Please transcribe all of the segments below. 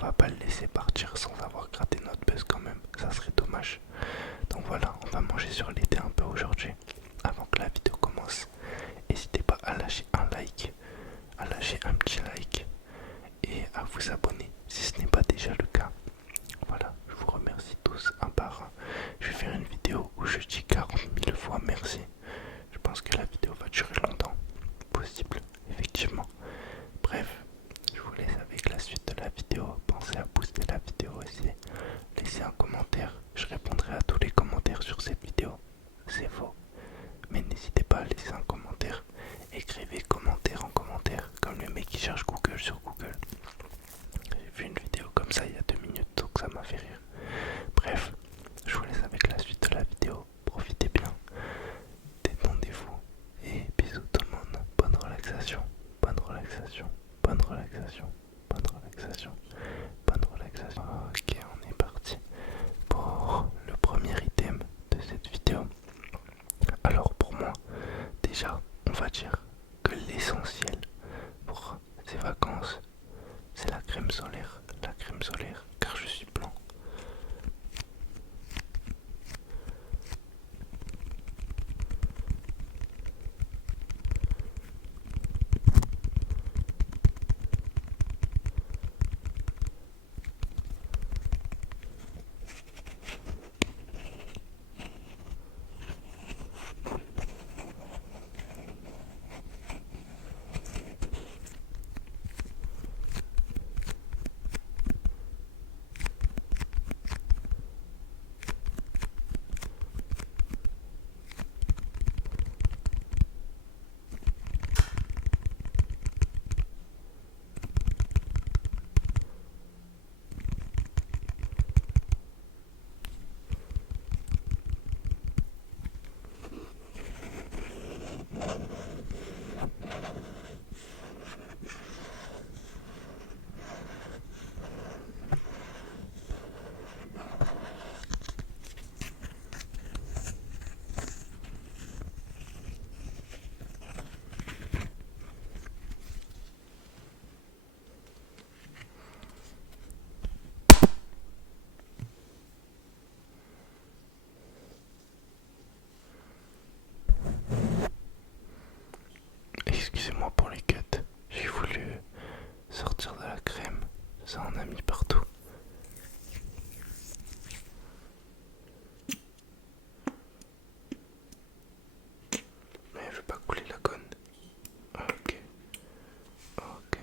va pas le laisser partir sans avoir gratté notre buzz quand même, ça serait dommage. Donc voilà, on va manger sur l'été un peu aujourd'hui. Avant que la vidéo commence, n'hésitez pas à lâcher un like, à lâcher un petit like et à vous abonner si ce n'est pas déjà le cas. Voilà, je vous remercie tous un par un. Je vais faire une vidéo où je dis 40 000 fois merci. Je pense que la vidéo va durer longtemps. Possible, effectivement. Bref, je vous laisse avec la suite de la vidéo. Pensez à booster la vidéo aussi. Laissez un commentaire. Je répondrai à tous les commentaires sur cette vidéo. C'est faux. Mais n'hésitez pas à laisser un commentaire. Écrivez commentaire en commentaire, comme le mec qui cherche Google sur Google. J'ai vu une vidéo comme ça il y a 2 minutes, donc ça m'a fait rire. Bref, je vous laisse avec la suite de la vidéo. Profitez bien, détendez-vous et bisous tout le monde. Bonne relaxation, bonne relaxation, bonne relaxation, bonne relaxation, bonne relaxation. Ok, on est parti pour le premier item de cette vidéo. Alors pour moi, déjà, on va dire que l'essentiel pour ces vacances, c'est la crème solaire. La crème solaire, car je suis blanc. Excusez-moi pour les cuts, j'ai voulu sortir de la crème, ça en a mis partout. Mais je veux pas couler la conne. Ok, ok.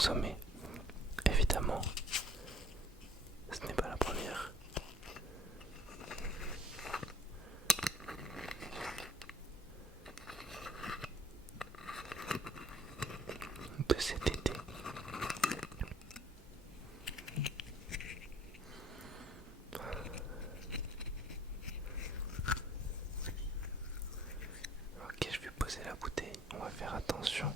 consommer. Évidemment, ce n'est pas la première. De cet été. Ok, je vais poser la bouteille. On va faire attention,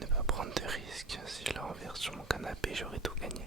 ne pas prendre de risques. Si je la renverse sur mon canapé, j'aurais tout gagné.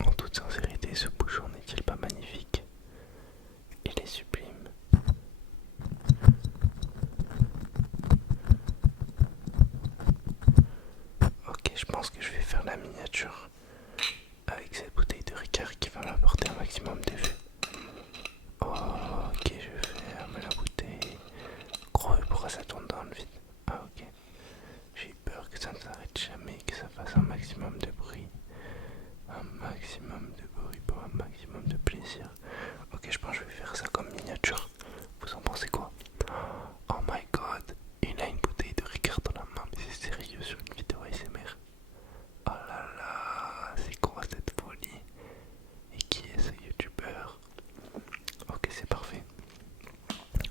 En toute sincérité, ce bouchon n'est-il pas magnifique? Il est sublime. Ok, je pense que je vais faire la miniature avec cette bouteille de Ricard qui va m'apporter un maximum de vues. Ok, je ferme la bouteille. Gros, pourquoi ça tourne dans le vide? Ah ok. J'ai peur que ça ne s'arrête jamais, que ça fasse un maximum de bruit. Un maximum de bruit pour un maximum de plaisir. Ok, je pense que je vais faire ça comme miniature. Vous en pensez quoi? Oh my god, il a une bouteille de Ricard dans la main, mais c'est sérieux sur une vidéo ASMR. Oh là là, c'est quoi cette folie? Et qui est ce youtubeur? Ok, c'est parfait.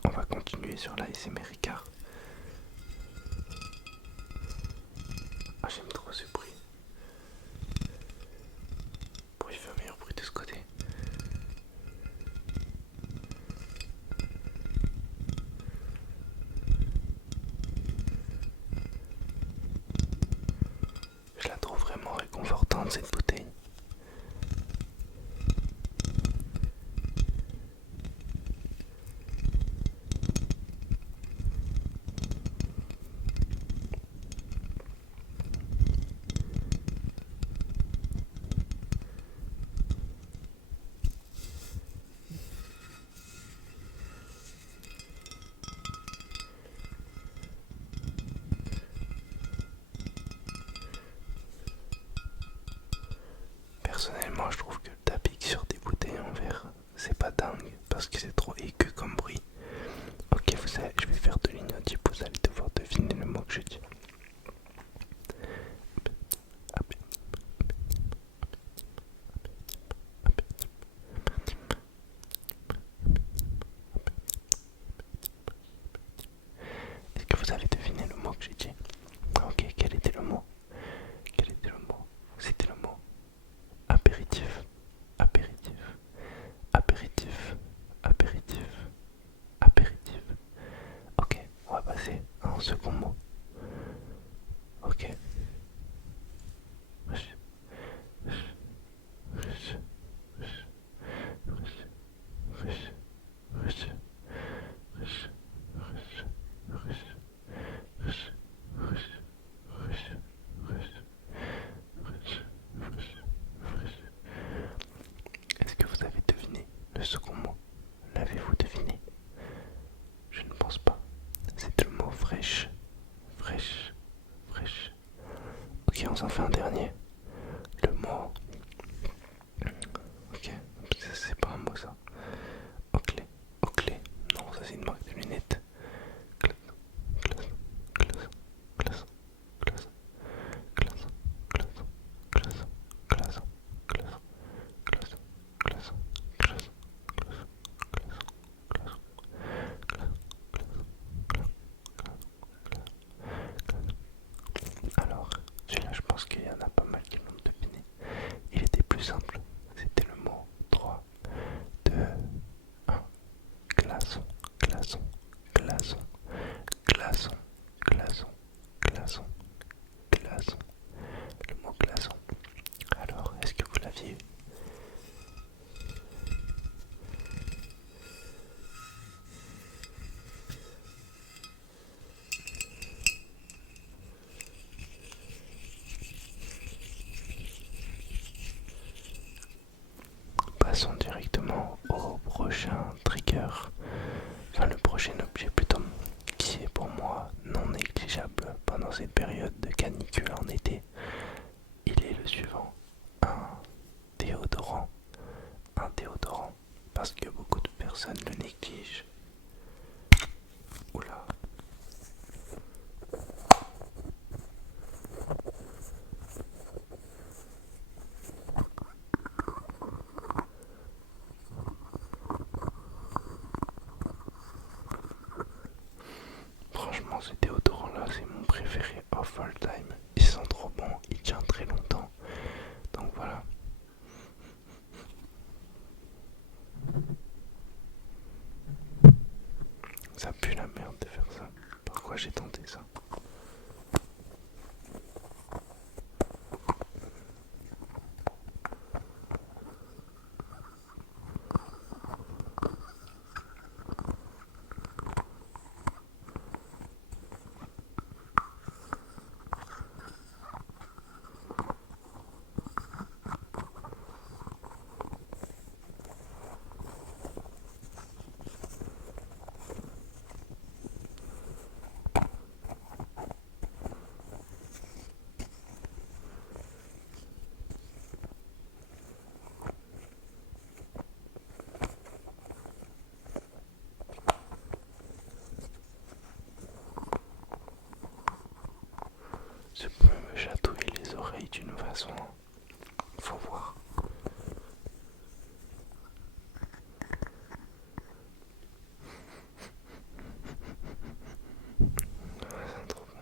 On va continuer sur l'ASMR Ricard. Ah, j'aime trop ce bruit. Bon, il fait un meilleur bruit de ce côté. Je la trouve vraiment réconfortante cette bouteille. Personnellement, je trouve que le tapping sur des bouteilles en verre, c'est pas dingue parce que c'est trop aigu comme bruit. Ok, vous savez, je vais faire de l'ignotype, vous allez devoir deviner le mot que je dis. Est-ce que vous avez deviné le mot que j'ai dit? Ok, quel était le mot? Quel était le mot? C'était le mot apéritif. Apéritif. Apéritif. Apéritif. Apéritif. Ok, on va passer à un second mot. Ok. Est-ce que vous avez deviné le second mot? L'avez-vous deviné? Je ne pense pas. C'est le mot fraîche. cette période de canicule en été, il est le suivant. Un déodorant. Un déodorant. Parce que beaucoup de personnes le négligent. Oula. Franchement, ce déodorant là, c'est mon préféré of all time. Il sent trop bon, il tient très longtemps. Donc voilà. Ça pue la merde de faire ça. Pourquoi j'ai tenté ça? Ça peut me chatouiller les oreilles d'une façon. Faut voir. Ouais, c'est trop bon.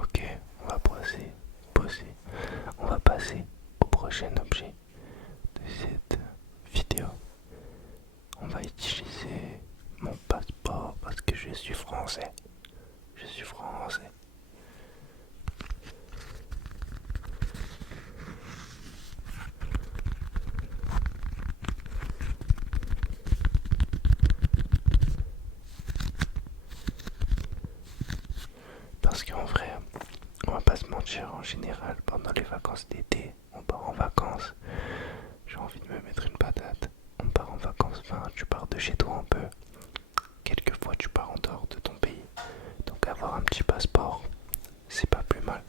Ok, on va poser. On va passer au prochain objet de cette vidéo. On va utiliser mon passeport parce que je suis français. Je suis français. Parce qu'en vrai, on va pas se mentir, en général, pendant les vacances d'été, on part en vacances. J'ai envie de me mettre une patate. On part en vacances, enfin, tu pars de chez toi un peu. Quelquefois, tu pars en dehors de ton pays. Donc, avoir un petit passeport, c'est pas plus mal.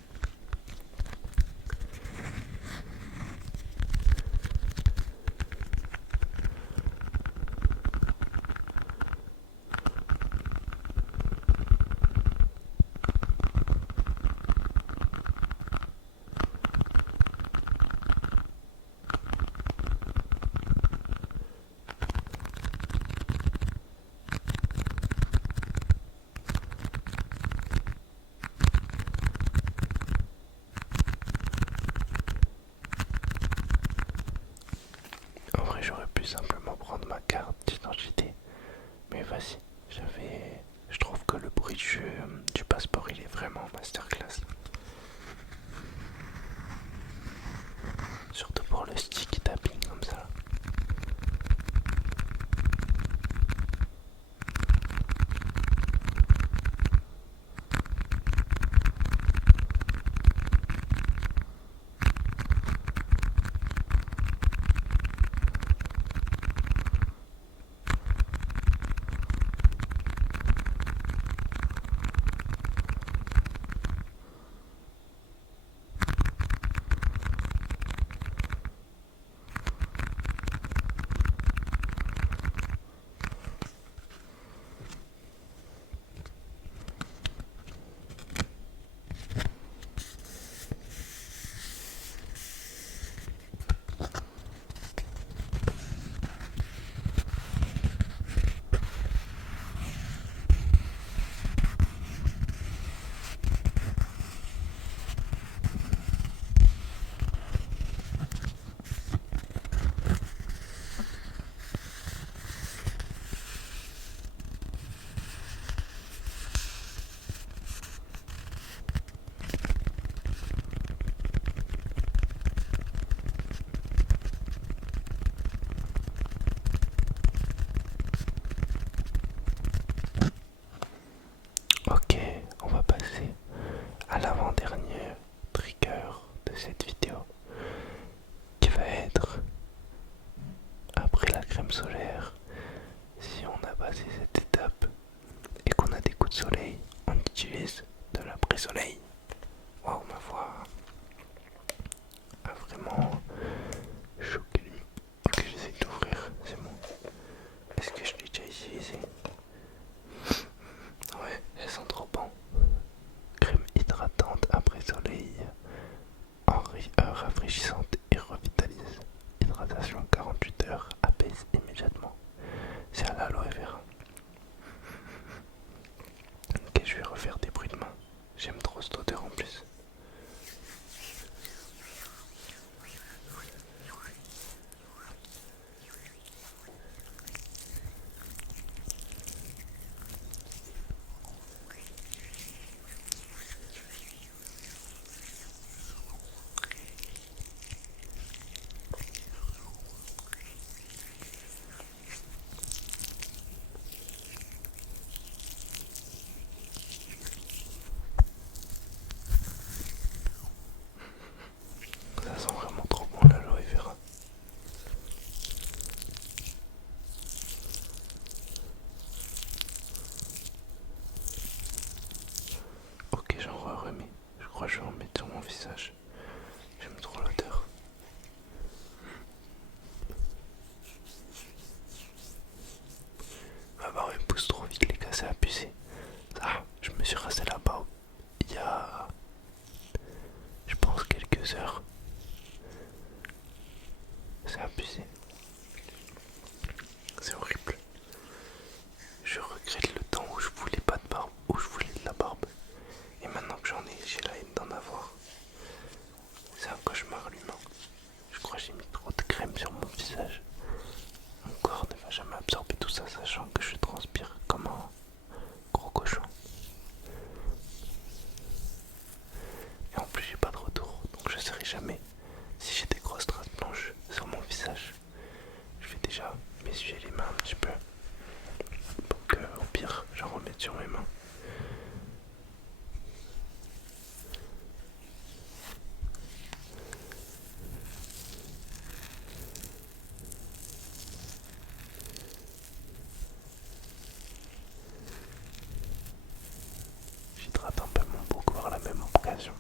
rafraîchissante et revitalise. Hydratation 48 heures, apaise immédiatement. C'est à l'aloe vera. Ok, je vais refaire des bruits de main. J'aime trop cette odeur en plus. Ça sent vraiment trop bon l'aloe vera. Ok, j'en remets. Je crois que je vais en mettre sur mon visage. J'aime trop l'odeur. Ma barbe elle pousse trop vite les gars, c'est abusé. Ah, je me suis rasé la barbe il y a, je pense, quelques heures. C'est abusé. C'est horrible. Je regrette le temps où je voulais pas de barbe, où je voulais de la barbe. Et maintenant que j'en ai, j'ai la haine d'en avoir. C'est un cauchemar l'humain. Je crois que j'ai mis trop de crème sur mon visage. Mon corps ne va jamais absorber tout ça, sachant que je transpire comme un gros cochon. Et en plus j'ai pas de retour, donc je saurai jamais si j'ai des grosses traces blanches sur mon visage. Je vais déjà m'essuyer les mains un petit peu pour que au pire j'en remette sur mes mains. J'hydrate un peu mon beau corps à la même occasion.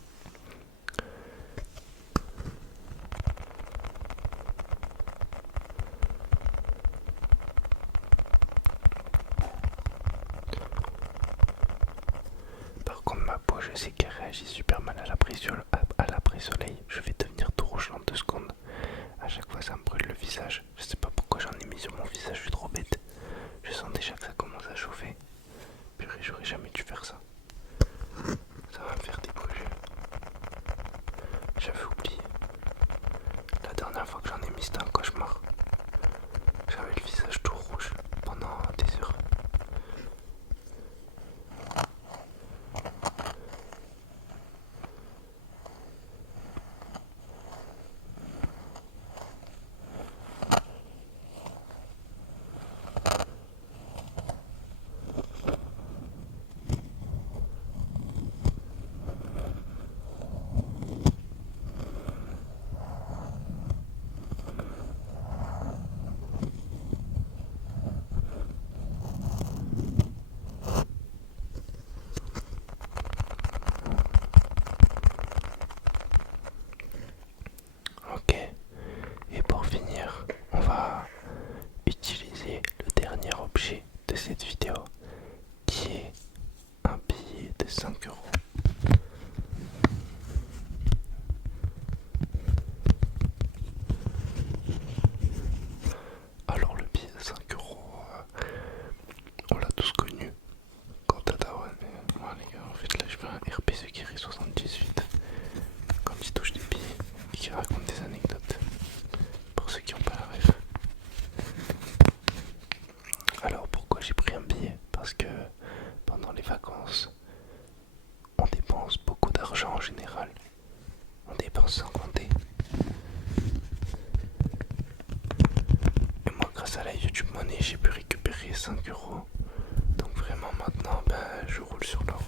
Par contre ma peau je sais qu'elle réagit super mal à l'après-soleil. Je vais devenir tout rouge en 2 secondes. À chaque fois ça me brûle le visage. Je sais pas pourquoi j'en ai mis sur mon visage, je suis trop bête. Je sens déjà que ça commence à chauffer. Purée, j'aurais jamais dû faire ça. Ça va me faire des brûlures. J'avais oublié. La dernière fois que j'en ai mis c'était un cauchemar. J'avais le visage tout rouge pendant des heures. Ok, et pour finir, on va utiliser le dernier objet de cette vidéo qui est un billet de 5 euros. Alors le billet de 5 euros, on l'a tous connu quand t'as Dawan. Moi les gars, en fait là je fais un RP Sekiri 78 quand il touche des billets et qui raconte des anecdotes pour ceux qui n'ont pas la rêve. Alors pourquoi j'ai pris un billet? Parce que pendant les vacances, on dépense beaucoup d'argent en général. On dépense sans compter. Et moi grâce à la YouTube Money j'ai pu récupérer 5 euros. Donc vraiment maintenant je roule sur l'or.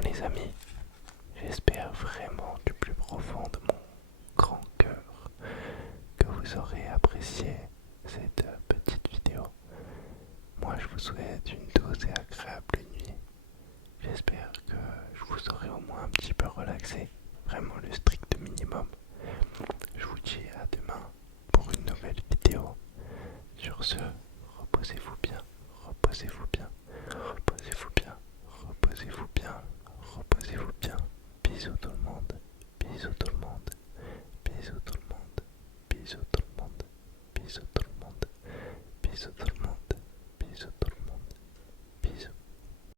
les amis, j'espère vraiment du plus profond de mon grand cœur que vous aurez apprécié cette petite vidéo. Moi je vous souhaite une douce et agréable nuit. J'espère que je vous aurai au moins un petit peu relaxé, vraiment le strict minimum. Je vous dis à demain pour une nouvelle vidéo. Sur ce, reposez-vous bien, reposez-vous bien, reposez-vous bien, reposez-vous bien, reposez-vous bien. Bisous tout le monde, bisous tout le monde, bisous tout le monde, bisous tout le monde, bisous tout le monde, bisous tout le monde.